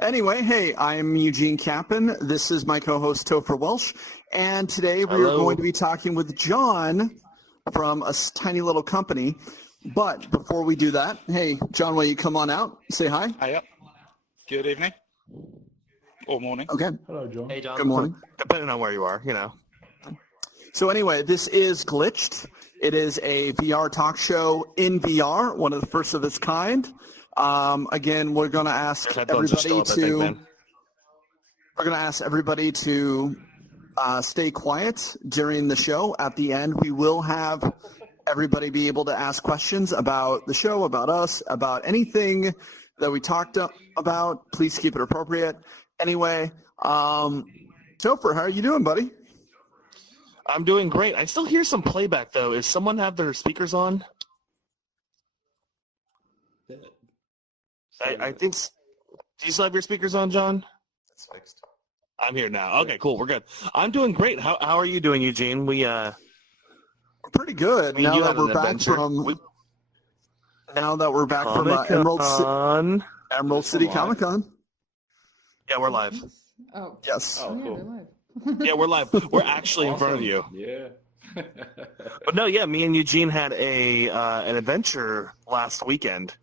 Anyway, hey, I'm Eugene Capon. This is my co-host Topher Welsh, and today we are going to be talking with John from a tiny little company. But before we do that, hey, John, will you come on out? Say hi. Hiya. Good evening. Or morning. Okay. Hello, John. Hey, John. Good morning. Depending on where you are, you know. So anyway, this is Glitched. It is a VR talk show in VR, one of the first of its kind. Again, we're going to ask everybody to stay quiet during the show. At the end, we will have everybody be able to ask questions about the show, about us, about anything that we talked about. Please keep it appropriate. Anyway, Topher, how are you doing, buddy? I'm doing great. I still hear some playback, though. Is someone have their speakers on? I think. Do you still have your speakers on, John? It's fixed. I'm here now. Okay, cool. We're good. I'm doing great. How are you doing, Eugene? We're pretty good. Now that we're back from Emerald City Comic Con. Yeah, we're live. Oh. Yes. Oh, cool. we're live. Yeah, we're live. We're actually in front of you. Yeah. But no, yeah, me and Eugene had an adventure last weekend.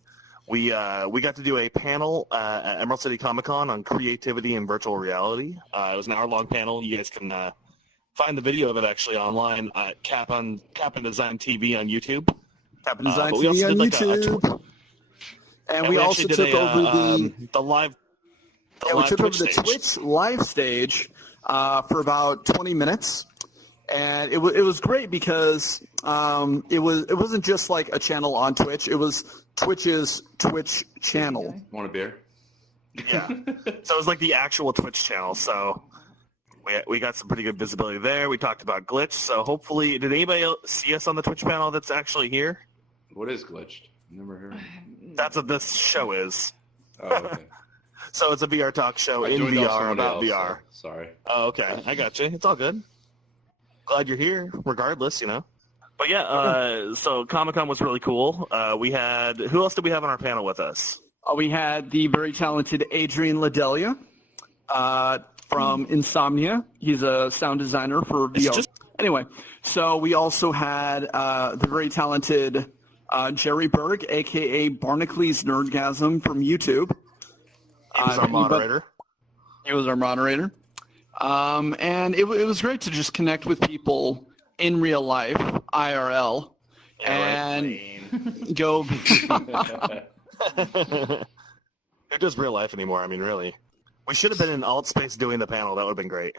We got to do a panel at Emerald City Comic Con on creativity and virtual reality. It was an hour-long panel. You guys can find the video of it actually online at Capon Design TV on YouTube. Capon Design TV on YouTube. And we also took over the live. We took over the Twitch live stage for about 20 minutes. And it was great because it wasn't just like a channel on Twitch. It was Twitch's Twitch channel. Want a beer? Yeah. So it was like the actual Twitch channel. So we got some pretty good visibility there. We talked about Glitch. So hopefully, did anybody see us on the Twitch panel that's actually here? What is Glitched? Never heard. That's what this show is. Oh, okay. So it's a VR talk show in joined off VR someone about else, VR. so sorry. Oh, okay. I got you. It's all good. Glad you're here, regardless, you know. But yeah, so Comic-Con was really cool. We had, who else did we have on our panel with us? We had the very talented Adrian Ladelia from Insomnia. He's a sound designer for VR. Anyway, so we also had the very talented Jerry Berg, a.k.a. Barnacles Nerdgasm from YouTube. He was our moderator. He was our moderator. And it was great to just connect with people in real life, IRL, and go. Who does real life anymore? I mean, really. We should have been in AltSpace doing the panel. That would have been great.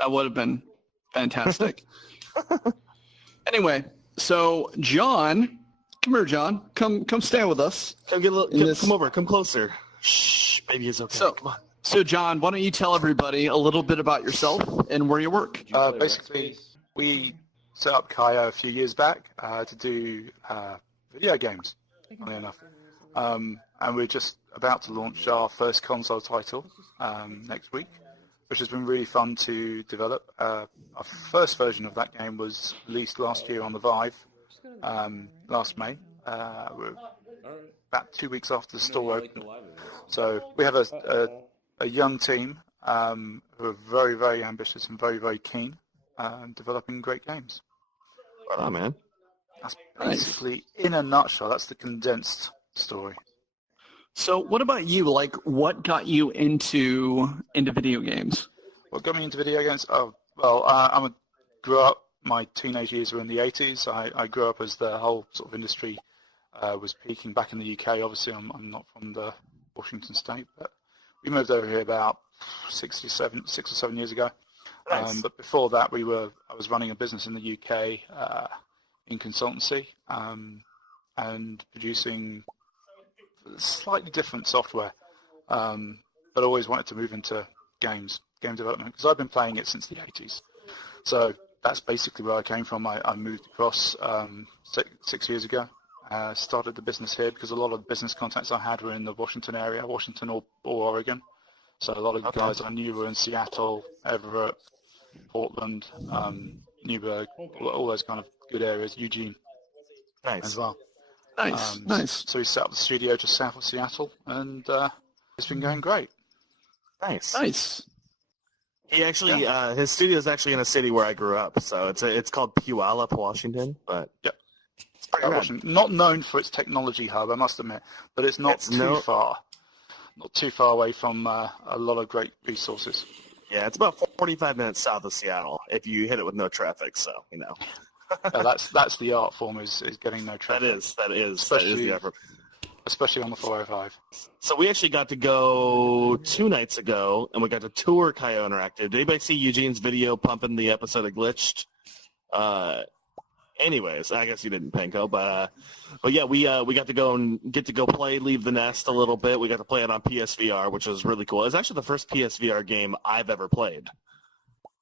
That would have been fantastic. Anyway, so John, come here, John. Come stand with us. Come get a little. Come over. Come closer. Shh, baby, it's okay. Come on. So, John, why don't you tell everybody a little bit about yourself and where you work? Basically, we set up Kaio a few years back to do video games, funnily enough. And we're just about to launch our first console title next week, which has been really fun to develop. Our first version of that game was released last year on the Vive, last May. We're about 2 weeks after the store opened. So we have a young team who are very, very ambitious and very, very keen developing great games. Right on, man. That's basically, in a nutshell, that's the condensed story. So what about you? Like, what got you into video games? What got me into video games? Oh, well, I grew up, my teenage years were in the 80s. I grew up as the whole sort of industry was peaking back in the UK. Obviously, I'm not from the Washington state, but we moved over here about 6 or 7 years ago. Nice. But before that, I was running a business in the UK in consultancy and producing slightly different software. But I always wanted to move into game development because I've been playing it since the 80s. So that's basically where I came from. I moved across 6 years ago. Started the business here because a lot of the business contacts I had were in the Washington area, Washington or Oregon. So a lot of the guys I knew were in Seattle, Everett, Portland, Newburgh, all those kind of good areas, Eugene Nice. as well. Nice. So we set up the studio just south of Seattle, and it's been going great. Nice. He actually, his studio is actually in a city where I grew up, so it's called Puyallup, Washington. But Yeah. it's pretty rad. Washington, not known for its technology hub, I must admit, but it's not not too far away from a lot of great resources. Yeah, it's about 45 minutes south of Seattle if you hit it with no traffic. So That's the art form is getting no traffic. that is the effort. Especially on the 405. So we actually got to go 2 nights ago, and we got to tour Kaio Interactive. Did anybody see Eugene's video pumping the episode of Glitched? Anyways, I guess you didn't, Panko, but yeah, we got to go play Leave the Nest a little bit. We got to play it on PSVR, which was really cool. It's actually the first PSVR game I've ever played.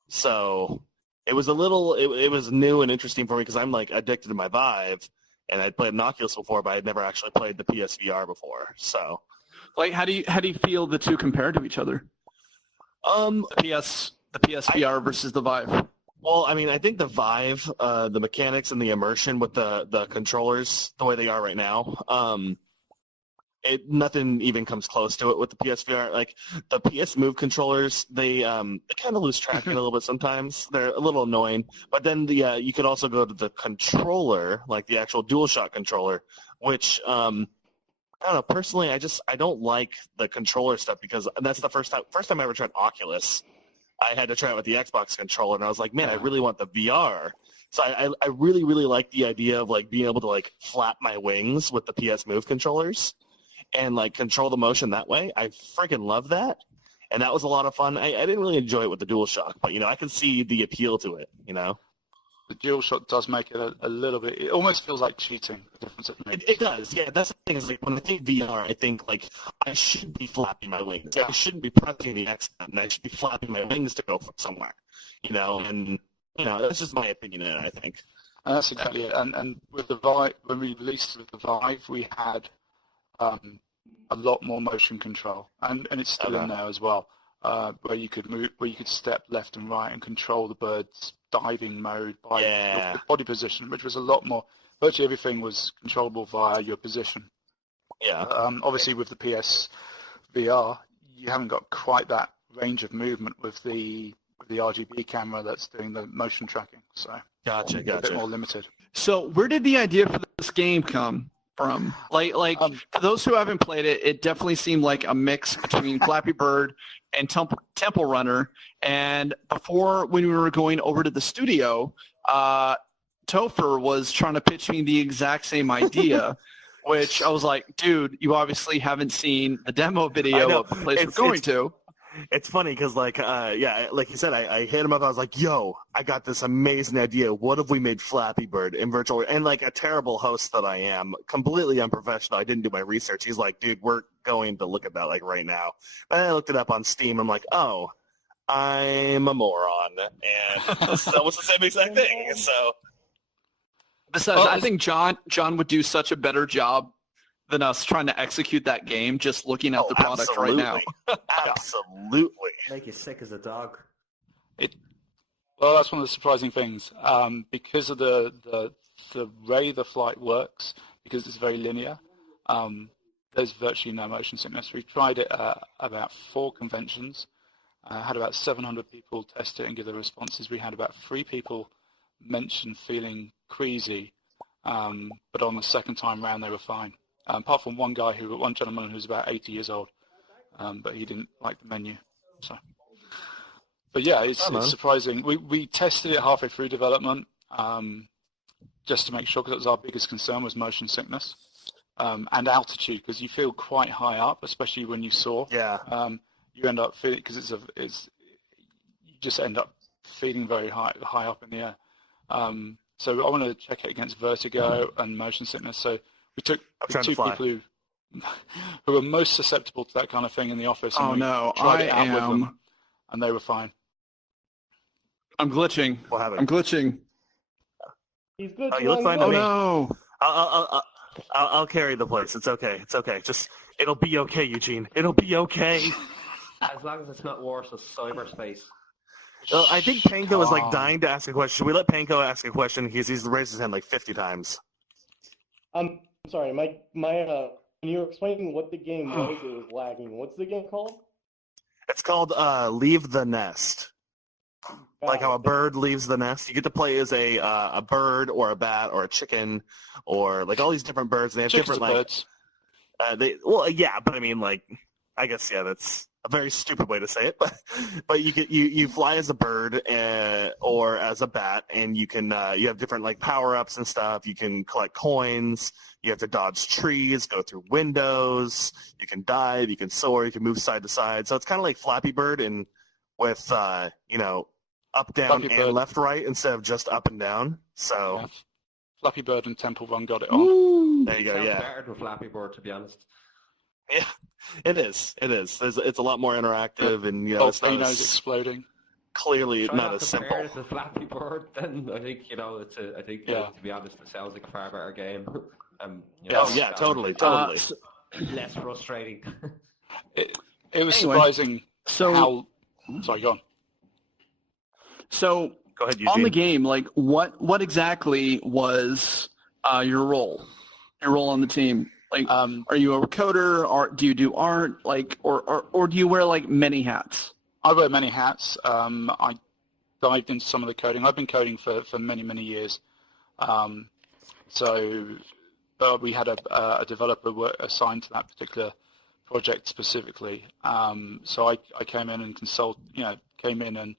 So it was it was new and interesting for me because I'm like addicted to my Vive. And I'd played an Oculus before, but I'd never actually played the PSVR before. So, Like, how do you feel the two compare to each other? The PSVR versus the Vive. Well, I mean, I think the Vive, the mechanics and the immersion with the controllers, the way they are right now, nothing even comes close to it with the PSVR. Like the PS Move controllers, they kind of lose tracking a little bit sometimes. They're a little annoying. But then you could also go to the controller, like the actual DualShock controller, which I don't know. Personally, I don't like the controller stuff because that's the first time I ever tried Oculus. I had to try it with the Xbox controller, and I was like, man, I really want the VR. So I really, really like the idea of like being able to like flap my wings with the PS Move controllers and like control the motion that way. I freaking love that. And that was a lot of fun. I didn't really enjoy it with the DualShock, but I can see the appeal to it, The DualShock does make it a little bit, it almost feels like cheating, the difference it makes. It does, yeah. That's the thing is like when I think VR, I think like I should be flapping my wings. I shouldn't be pressing the X button. I should be flapping my wings to go somewhere, and that's just my opinion on it, I think. And that's exactly it. And with the Vive, when we released with the Vive, we had a lot more motion control, and it's still in there as well, where you could move, where you could step left and right and control the bird's diving mode by your body position, which was a lot more. Virtually everything was controllable via your position. Yeah. Obviously, with the PSVR, you haven't got quite that range of movement with the RGB camera that's doing the motion tracking. So Gotcha. a bit more limited. So where did the idea for this game come from? Like for those who haven't played it, it definitely seemed like a mix between Flappy Bird and Temple Runner. And before, when we were going over to the studio, Topher was trying to pitch me the exact same idea, which I was like, dude, you obviously haven't seen the demo video of the place we're going to. It's funny because, like you said, I hit him up. I was like, yo, I got this amazing idea. What if we made Flappy Bird in virtual? And, like, a terrible host that I am, completely unprofessional. I didn't do my research. He's like, dude, we're going to look at that, like, right now. And I looked it up on Steam. I'm like, oh, I'm a moron. And that was the same exact thing. So, besides, I think John would do such a better job than us trying to execute that game just looking at the product right now. Absolutely. Make you sick as a dog. Well, that's one of the surprising things. Because of the way the flight works, because it's very linear, there's virtually no motion sickness. We've tried it at about 4 conventions, had about 700 people test it and give their responses. We had about 3 people mention feeling queasy, but on the second time round they were fine. Apart from one gentleman who's about 80 years old, but he didn't like the menu. So, but yeah, it's surprising. We tested it halfway through development, just to make sure, because it was our biggest concern was motion sickness and altitude, because you feel quite high up, especially when you soar. Yeah. You end up feeling, because you just end up feeling very high up in the air. So I wanted to check it against vertigo and motion sickness. So we took the 2 people who were most susceptible to that kind of thing in the office. And tried it out with them, and they were fine. I'm glitching. What happened? I'm glitching. He's good. You look fine to me. No. I'll carry the place. It's okay. It's okay. Just it'll be okay, Eugene. It'll be okay. As long as it's not worse than cyberspace. I think Panko is like Calm. dying to ask a question. Should we let Panko ask a question? He's raised his hand like 50 times. I'm sorry, when you were explaining what the game was, it was lagging. What's the game called? It's called Leave the Nest. Like how a bird leaves the nest. You get to play as a bird or a bat or a chicken or like all these different birds. And they have Chickens different are like birds. yeah, but I mean like I guess yeah, that's a very stupid way to say it, but you fly as a bird or as a bat, and you can you have different like power ups and stuff. You can collect coins. You have to dodge trees, go through windows. You can dive. You can soar. You can move side to side. So it's kind of like Flappy Bird and with up down Flappy and Bird. left right instead of just up and down. So Yeah. Flappy Bird and Temple Run got it on. there you go. Sounds Yeah. better than Flappy Bird, to be honest. Yeah, it is. It is. It's a lot more interactive, and it's not Volcanoes as, exploding. clearly Try not as to compare simple. it to Flappy Bird, then I think Yeah. to be honest, it sounds like a far better game. Oh yeah, totally. Less frustrating. It was Anyway, surprising So, how. Sorry, go on. so Go ahead, on Eugene. the game, like what exactly was your role? Your role on the team? Like, are you a coder, or do you do art, like, or do you wear like many hats? I wear many hats. I dived into some of the coding. I've been coding for many, many years. But we had a developer assigned to that particular project specifically. So I came in and came in and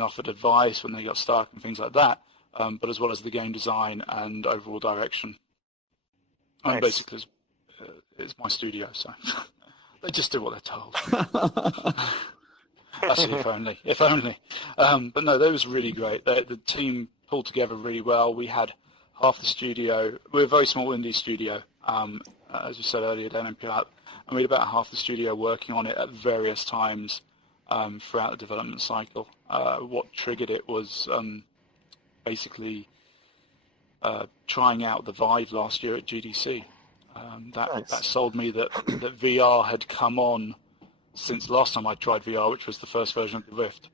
offered advice when they got stuck and things like that, but as well as the game design and overall direction. And Nice. basically, it's my studio, so they just do what they're told. Actually, if only. But no, that was really great. The team pulled together really well. We had half the studio. We're a very small indie studio, as we said earlier, down in Pilat, and we had about half the studio working on it at various times throughout the development cycle. What triggered it was basically trying out the Vive last year at GDC. That sold me that VR had come on since last time I tried VR, which was the first version of the Rift.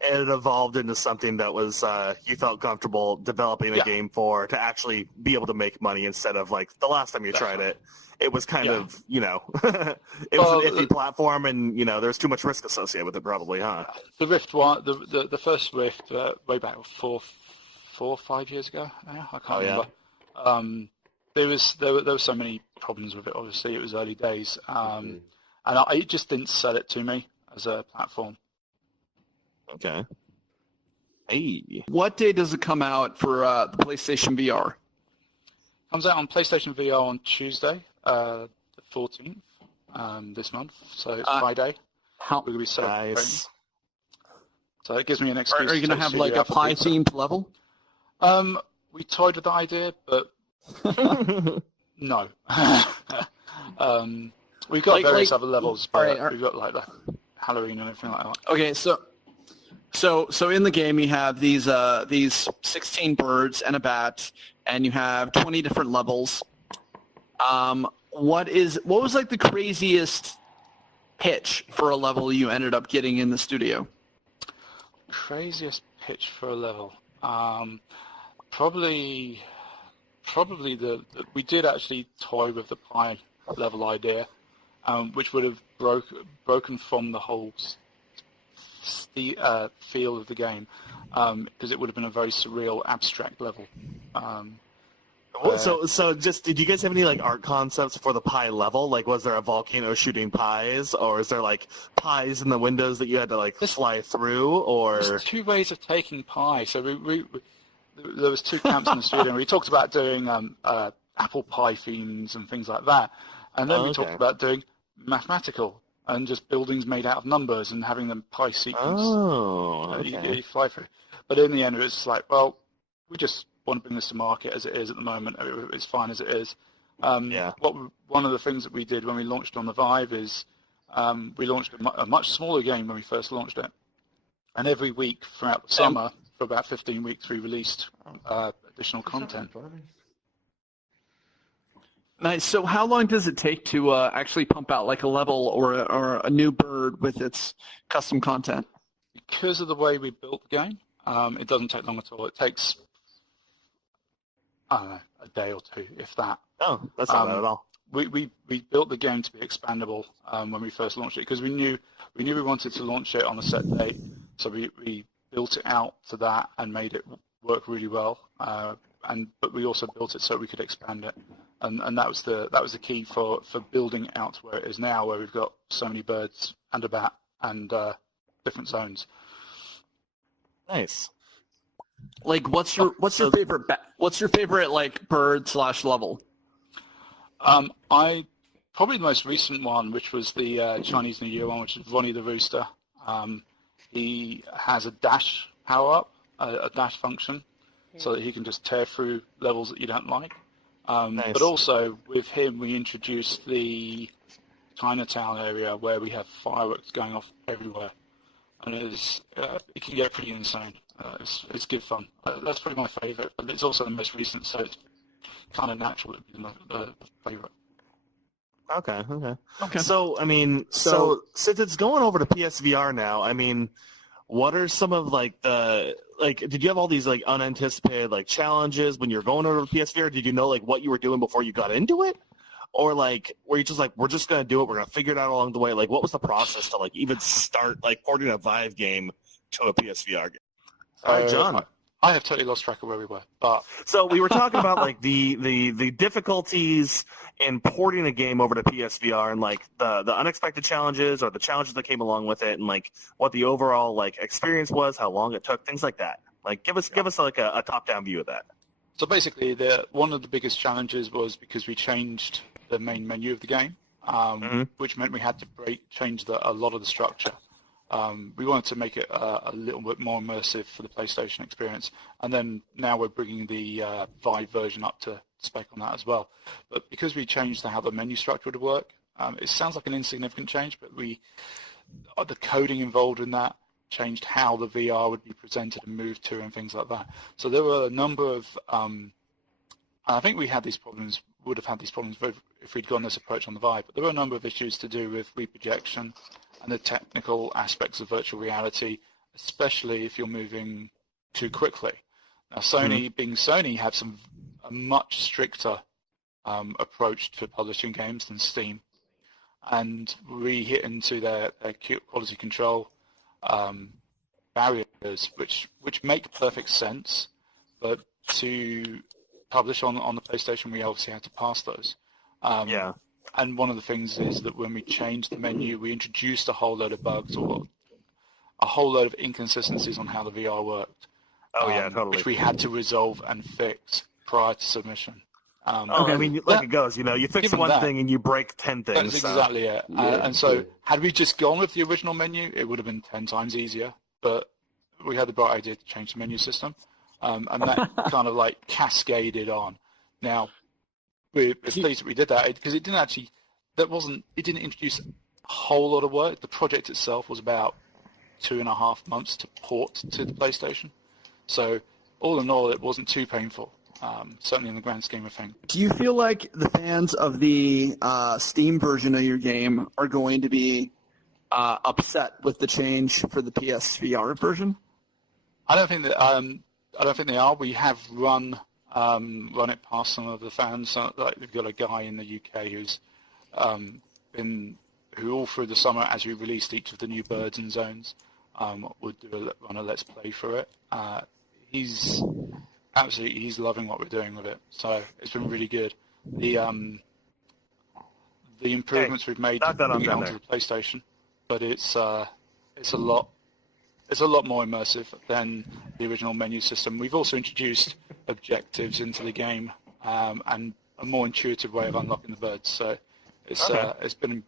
And it evolved into something that was you felt comfortable developing a game for, to actually be able to make money instead of like the last time you tried it. It was kind of, it was an iffy platform, and there's too much risk associated with it, probably, huh? The Rift one, the first Rift, way back 4 or 5 years ago. Now I can't remember. There were so many problems with it. Obviously, it was early days, and it just didn't sell it to me as a platform. Okay. Hey. What day does it come out for the PlayStation VR? Comes out on PlayStation VR on Tuesday, the 14th, this month. So it's Friday. We're going to be celebrating. Nice. So it gives me an excuse. Are you going to have like a for pie pizza. themed level? We toyed with the idea, but no. We've got various other levels, but we've got like Halloween and everything like that. Okay, so in the game you have these 16 birds and a bat, and you have 20 different levels. What was like the craziest pitch for a level you ended up getting in the studio? Craziest pitch for a level. Probably we did actually toy with the pie level idea, which would have broken from the whole feel of the game, because it would have been a very surreal, abstract level. So just, did you guys have any like art concepts for the pie level? Like, was there a volcano shooting pies, or is there like pies in the windows that you had to like fly through, or? There's two ways of taking pie. So there was two camps in the studio, and we talked about doing apple pie themes and things like that, and then we talked about doing mathematical and just buildings made out of numbers and having them pie sequence you fly through. But in the end, it was like, well, we just want to bring this to market as it is at the moment. It's fine as it is. One of the things that we did when we launched on the Vive is we launched a much smaller game when we first launched it, and every week throughout the summer, for about 15 weeks, we released additional content. Nice. So how long does it take to actually pump out like a level or a new bird with its custom content? because of the way we built the game, it doesn't take long at all. It takes, I don't know, a day or two, if that. Oh, that's not bad at all. We built the game to be expandable when we first launched it, because we knew we wanted to launch it on a set date, so we built it out to that and made it work really well. But we also built it so we could expand it, and that was the key for building it out to where it is now, where we've got so many birds and a bat and different zones. Nice. Like, what's your favorite like bird/level? Probably the most recent one, which was the Chinese New Year one, which is Ronnie the Rooster. He has a dash power-up, a dash function, so that he can just tear through levels that you don't like. Nice. But also, with him, we introduced the Chinatown area where we have fireworks going off everywhere. And it can get pretty insane. It's good fun. That's probably my favourite, but it's also the most recent, so it's kind of natural to be the favourite. Okay. Okay. So, I mean, so since it's going over to PSVR now, I mean, what are some of did you have all these like unanticipated like challenges when you're going over to PSVR? Did you know like what you were doing before you got into it? Or like, were you just like, we're just going to do it, we're going to figure it out along the way? Like, what was the process to like even start like porting a Vive game to a PSVR game? All right, John. I have totally lost track of where we were, but so we were talking about like the difficulties in porting a game over to PSVR and like the unexpected challenges or the challenges that came along with it, and like what the overall like experience was, how long it took, things like that. Like give us like a top down view of that. So basically, one of the biggest challenges was because we changed the main menu of the game, which meant we had to change a lot of the structure. We wanted to make it a little bit more immersive for the PlayStation experience, and then now we're bringing the Vive version up to spec on that as well. But because we changed how the menu structure would work, it sounds like an insignificant change, but the coding involved in that changed how the VR would be presented and moved to and things like that. So there were a number of, I think would have had these problems if we'd gone this approach on the Vive, but there were a number of issues to do with reprojection and the technical aspects of virtual reality, especially if you're moving too quickly. Now, Sony, being Sony, have a much stricter approach to publishing games than Steam, and we hit into their quality control barriers, which make perfect sense, but to publish on the PlayStation, we obviously had to pass those. And one of the things is that when we changed the menu, we introduced a whole load of bugs or a whole load of inconsistencies on how the VR worked. Totally. Which we had to resolve and fix prior to submission. I mean, like it goes, you fix one thing and you break 10 things. That's exactly it. And so had we just gone with the original menu, it would have been 10 times easier. But we had the bright idea to change the menu system. And that kind of like cascaded on. Now, we're pleased that we did that because it didn't introduce a whole lot of work. The project itself was about 2.5 months to port to the PlayStation. So all in all, it wasn't too painful, certainly in the grand scheme of things. Do you feel like the fans of the Steam version of your game are going to be upset with the change for the PSVR version? I don't think they are. We have run it past some of the fans. So, like, we've got a guy in the UK who all through the summer, as we released each of the new birds and zones, would run a let's play for it. He's loving what we're doing with it. So it's been really good. The improvements we've made to bring it onto the PlayStation, but it's a lot more immersive than the original menu system. We've also introduced objectives into the game and a more intuitive way of unlocking the birds. So it's been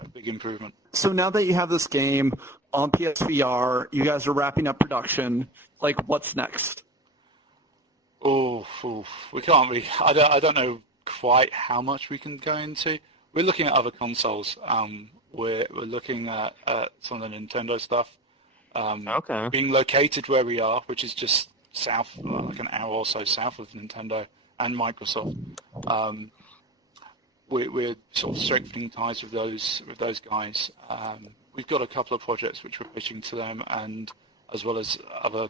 a big improvement. So now that you have this game on PSVR, you guys are wrapping up production. Like, what's next? We can't really. I don't know quite how much we can go into. We're looking at other consoles. We're looking at some of the Nintendo stuff. Being located where we are, which is just south, like an hour or so south of Nintendo and Microsoft. We're sort of strengthening ties with those guys. we've got a couple of projects which we're pitching to them, and as well as other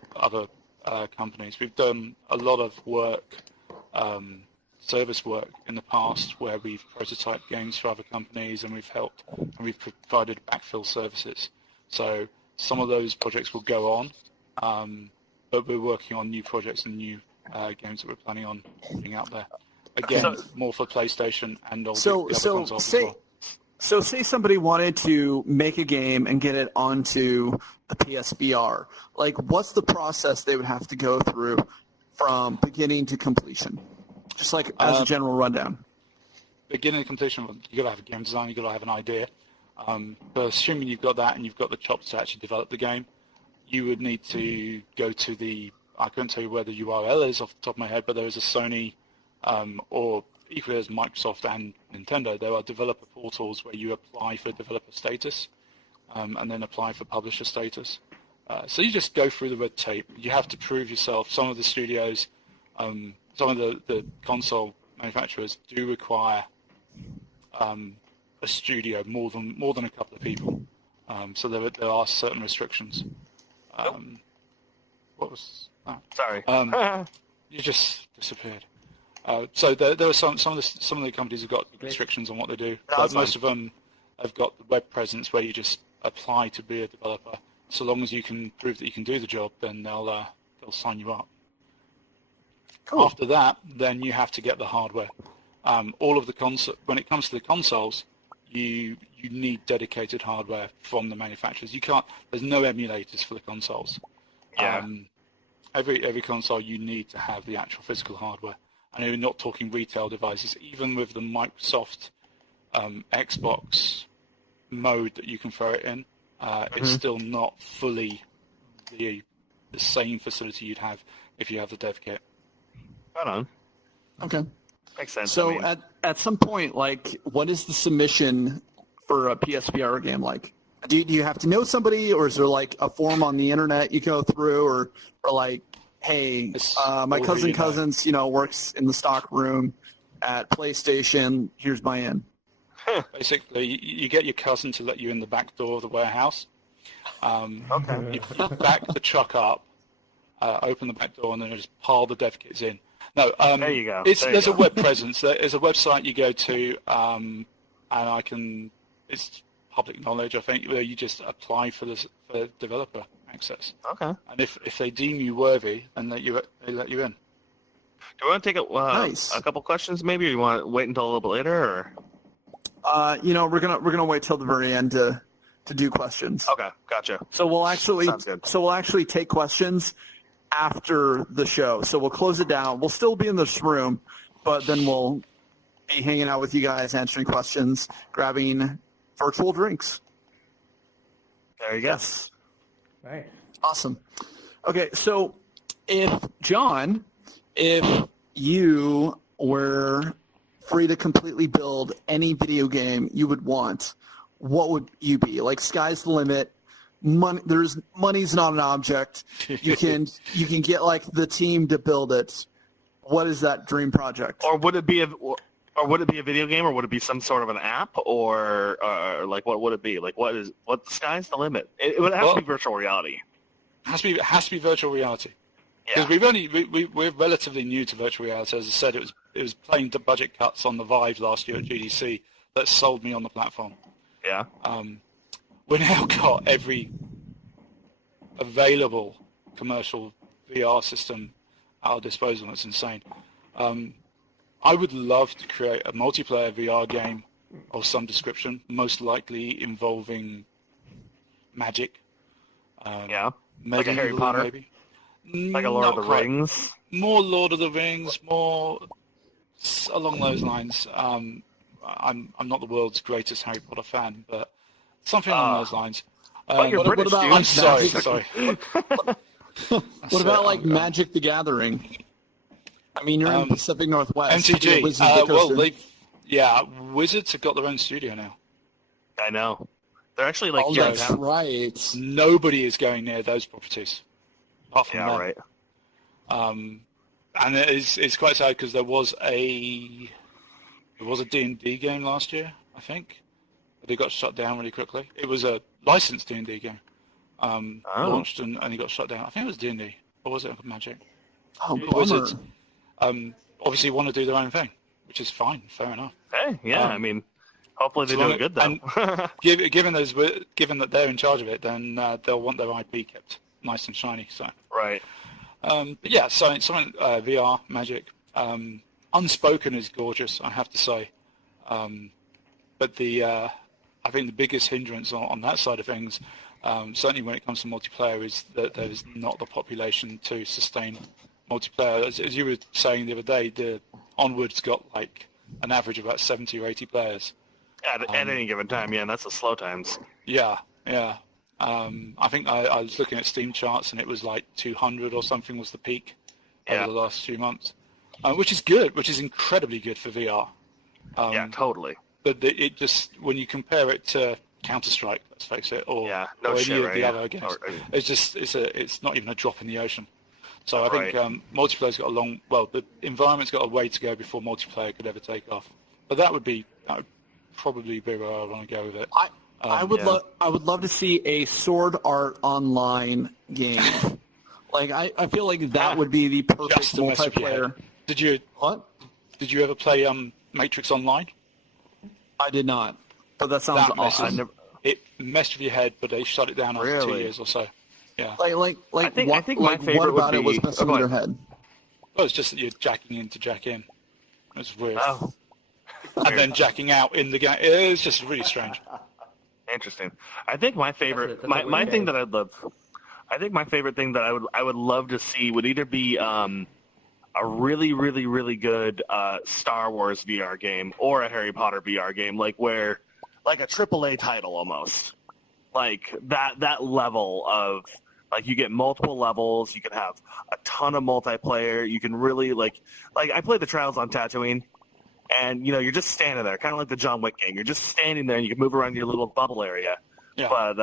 companies. We've done a lot of work, service work in the past, where we've prototyped games for other companies, and we've helped and we've provided backfill services. So some of those projects will go on, but we're working on new projects and new games that we're planning on putting out there. Again, more for PlayStation and all the other consoles as well. So say somebody wanted to make a game and get it onto the PSVR. Like, what's the process they would have to go through from beginning to completion? Just like as a general rundown. Beginning to completion, you've got to have a game design, you've got to have an idea. But assuming you've got that and you've got the chops to actually develop the game, you would need to go to the, I couldn't tell you where the URL is off the top of my head, but there is a Sony or equally as Microsoft and Nintendo, there are developer portals where you apply for developer status and then apply for publisher status. So you just go through the red tape. You have to prove yourself. Some of the studios, some of the console manufacturers do require a studio more than a couple of people. So there are certain restrictions. What was that? Sorry. You just disappeared. So there are some of the companies have got restrictions on what they do, but most of them have got the web presence where you just apply to be a developer. So long as you can prove that you can do the job, then they'll sign you up. Cool. After that, then you have to get the hardware. All of the when it comes to the consoles, you need dedicated hardware from the manufacturers. You can't. There's no emulators for the consoles. Yeah. Every console you need to have the actual physical hardware. And we're not talking retail devices. Even with the Microsoft Xbox mode that you can throw it in, it's still not fully the same facility you'd have if you have the dev kit. Right on. Okay. Makes sense. So I mean, at some point, like, what is the submission for a PSVR game like? Do you have to know somebody, or is there like a form on the internet you go through, or like, hey, my cousin's works in the stock room at PlayStation. Here's my in. Basically, you get your cousin to let you in the back door of the warehouse. okay. You back the truck up, open the back door, and then just pile the dev kits in. No, there you go. There's a web presence. There's a website you go to, and it's public knowledge, I think, where you just apply for developer access. Okay. And if they deem you worthy, then they let you in. Do you want to take a couple questions, maybe, or you want to wait until a little bit later, or? We're gonna wait till the very end to do questions. Okay, gotcha. So we'll actually take questions after the show. So we'll close it down. We'll still be in this room, but then we'll be hanging out with you guys, answering questions, grabbing virtual drinks. There you go. Yes. Nice. Awesome. Okay, so if you were free to completely build any video game you would want, what would you be? Like, sky's the limit. Money's not an object. You can get like the team to build it. What is that dream project? Or would it be a video game, or would it be some sort of an app, or like what would it be? Like what the sky's the limit? It would have to be virtual reality. It has to be virtual reality. Because we're relatively new to virtual reality. As I said, it was plain budget cuts on the Vive last year at GDC that sold me on the platform. Yeah. We now got every available commercial VR system at our disposal. It's insane. I would love to create a multiplayer VR game of some description, most likely involving magic. Like a Harry Potter? Maybe. Like a Lord of the Rings? More Lord of the Rings, more along those lines. I'm not the world's greatest Harry Potter fan, but something along those lines. What about I'm sorry. What about like Magic the Gathering? I mean, you're in the Pacific Northwest. MTG. Wizards have got their own studio now. I know. They're actually like that's right. Nobody is going near those properties. Apart from them. Right. And it's quite sad because there was a D&D game last year, I think, but it got shut down really quickly. It was a licensed D&D game. Oh. Launched and it got shut down. I think it was D&D, or was it Magic? Oh, The Wizards. bummer. Obviously want to do their own thing, which is fine, fair enough. Hey, yeah, I mean, hopefully they so do long it good, though. and given that they're in charge of it, then they'll want their IP kept nice and shiny. So Right. but yeah, so something VR Magic. Unspoken is gorgeous, I have to say. But I think the biggest hindrance on that side of things, certainly when it comes to multiplayer, is that there's not the population to sustain multiplayer. As you were saying the other day, the Onward's got like an average of about 70 or 80 players. At any given time, yeah, and that's the slow times. Yeah. I think I was looking at Steam charts, and it was like 200 or something was the peak over the last few months, which is good, which is incredibly good for VR. Yeah, totally. But it just, when you compare it to Counter-Strike, let's face it, or any of the other games, it's not even a drop in the ocean. So I think multiplayer's got the environment's got a way to go before multiplayer could ever take off. But that would probably be where I want to go with it. I would love to see a Sword Art Online game. Like I feel like that would be the perfect Just to mess with your multiplayer. head. Did you ever play Matrix Online? I did not, but that sounds awesome. It messed with your head, but they shut it down after 2 years or so. Yeah. Like I think my favorite what about would it was be- messing with your head? Well, it's just that you're jacking in to jack in. It's weird. Oh, And then jacking out in the game. It's just really strange. interesting. I think my favorite, That's a my weird thing game. that I'd love, I think my favorite thing that I would love to see would either be a really, really, really good Star Wars VR game or a Harry Potter VR game, like a AAA title almost, like that level of. Like, you get multiple levels, you can have a ton of multiplayer, you can really, like I played the Trials on Tatooine, and, you're just standing there, kind of like the John Wick game. You're just standing there, and you can move around your little bubble area. Yeah. But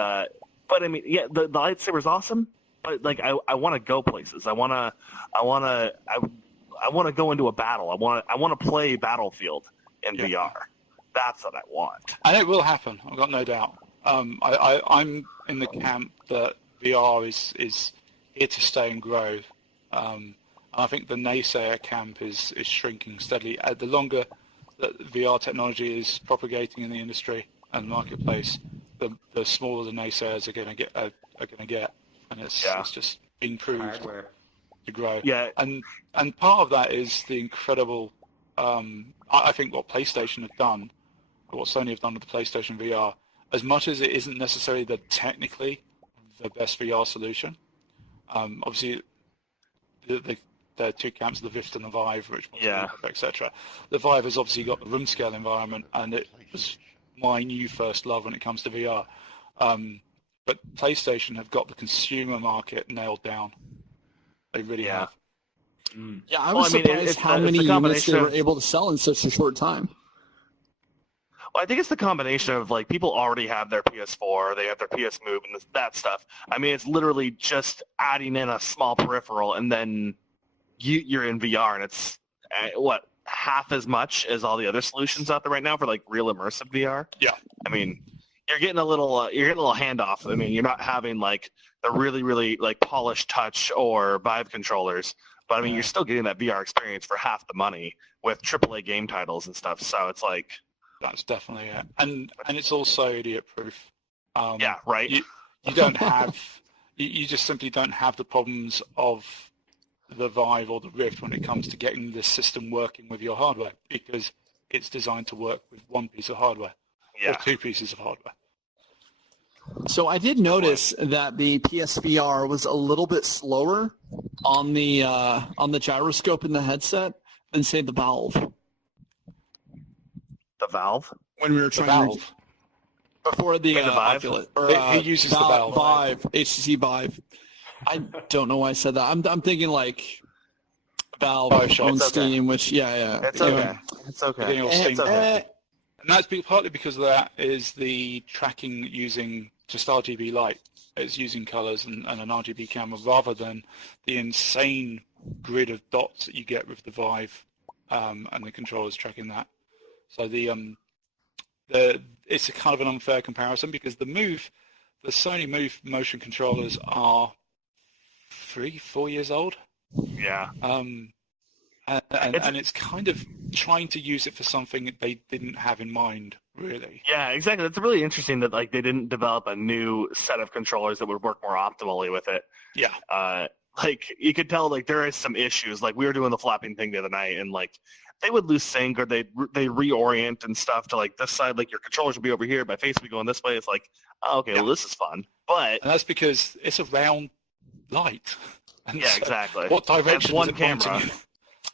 I mean, yeah, the lightsaber's awesome, but, like, I want to go places. I want to go into a battle. I want to play Battlefield in VR. That's what I want. And it will happen, I've got no doubt. I'm in the camp that VR is here to stay and grow. And I think the naysayer camp is shrinking steadily. The longer that VR technology is propagating in the industry and marketplace, the smaller the naysayers are going to get, and it's just being proved Hardware. to grow. Yeah. And part of that is the incredible. I think what PlayStation have done, or what Sony have done with the PlayStation VR, as much as it isn't necessarily technically the best VR solution. Obviously, there are two camps, the Vift and the Vive, which etc. The Vive has obviously got the room scale environment, and it was my new first love when it comes to VR. But PlayStation have got the consumer market nailed down. They really have. Yeah, I was surprised it's how the many units combination they were of- able to sell in such a short time. Well, I think it's the combination of, like, people already have their PS4, they have their PS Move, and that stuff. I mean, it's literally just adding in a small peripheral, and then you're in VR, and it's, half as much as all the other solutions out there right now for, like, real immersive VR? Yeah. I mean, you're getting a little handoff. I mean, you're not having, like, the really, really, like, polished touch or Vive controllers, but, I mean, you're still getting that VR experience for half the money with AAA game titles and stuff, so it's like... That's definitely it, and it's also idiot-proof. Yeah, right. You don't have, you just simply don't have the problems of the Vive or the Rift when it comes to getting the system working with your hardware, because it's designed to work with one piece of hardware or two pieces of hardware. So I did notice that the PSVR was a little bit slower on the gyroscope in the headset than, say, the Valve. The Valve? When we were trying Valve. before the Wait, the Vive? Oculus, He uses the Valve. Vive, HTC Vive. I don't know why I said that. I'm thinking like Valve Bioshock. on It's okay. Steam, which It's anyway. okay. It's okay. Getting all Eh, steamed up. eh, And that's partly because of that is the tracking using just RGB light. It's using colors and an RGB camera rather than the insane grid of dots that you get with the Vive, and the controllers tracking that. So it's a kind of an unfair comparison because the Move the Sony Move motion controllers are 3-4 years old. Yeah. And it's kind of trying to use it for something that they didn't have in mind, really. Yeah, exactly. It's really interesting that like they didn't develop a new set of controllers that would work more optimally with it. Yeah. Like you could tell like there is some issues. Like we were doing the flapping thing the other night, and like they would lose sync or they reorient and stuff to like this side. Like your controllers would be over here, my face would be going this way. It's like, oh, okay, well this is fun, but And that's because it's a round light. And yeah, so exactly. What direction one is it pointing camera. in?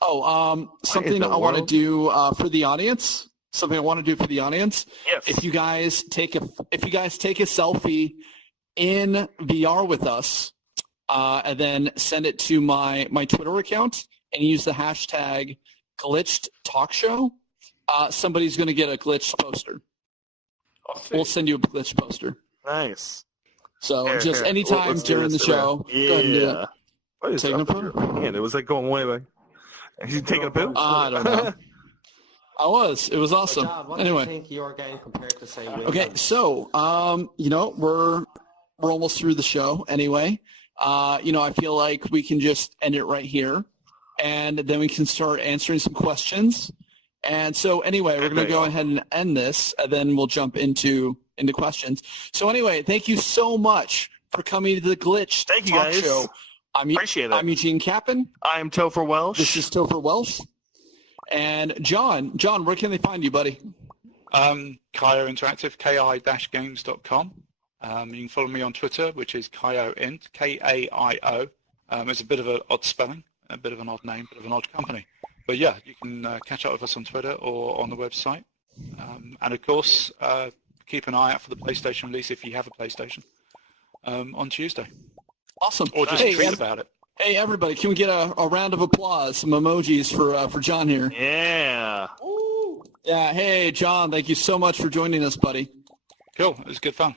Oh, something the I want to world? do for the audience. Something I want to do for the audience. Yes. If you guys take a selfie in VR with us, and then send it to my Twitter account and use the hashtag glitched talk show, somebody's going to get a glitched poster. We'll send you a glitched poster. Nice. So Here, just here. anytime Let's do during the this. show, Yeah. go ahead and do that. What is Taking up a with photo? your hand? It was like going way back. Is he taking a poo? I don't know. I was. It was awesome. John, what Anyway. do you think your game compared to say Okay, Windows? so we're almost through the show anyway. I feel like we can just end it right here, and then we can start answering some questions. And so anyway, we're going to go ahead and end this, and then we'll jump into questions. So anyway, thank you so much for coming to the Glitch Thank you, Talk guys. Show. Appreciate it. I'm Eugene Capon. I'm Topher Welsh. This is Topher Welsh. And John, where can they find you, buddy? Kaio Interactive, ki-games.com. You can follow me on Twitter, which is Kaio Int, K-A-I-O. It's a bit of an odd spelling, a bit of an odd name, a bit of an odd company. But yeah, you can catch up with us on Twitter or on the website. And of course, keep an eye out for the PlayStation release if you have a PlayStation on Tuesday. Awesome. Or just tweet about it. Hey, everybody, can we get a round of applause, some emojis for John here? Yeah. Yeah, hey, John, thank you so much for joining us, buddy. Cool. It was good fun.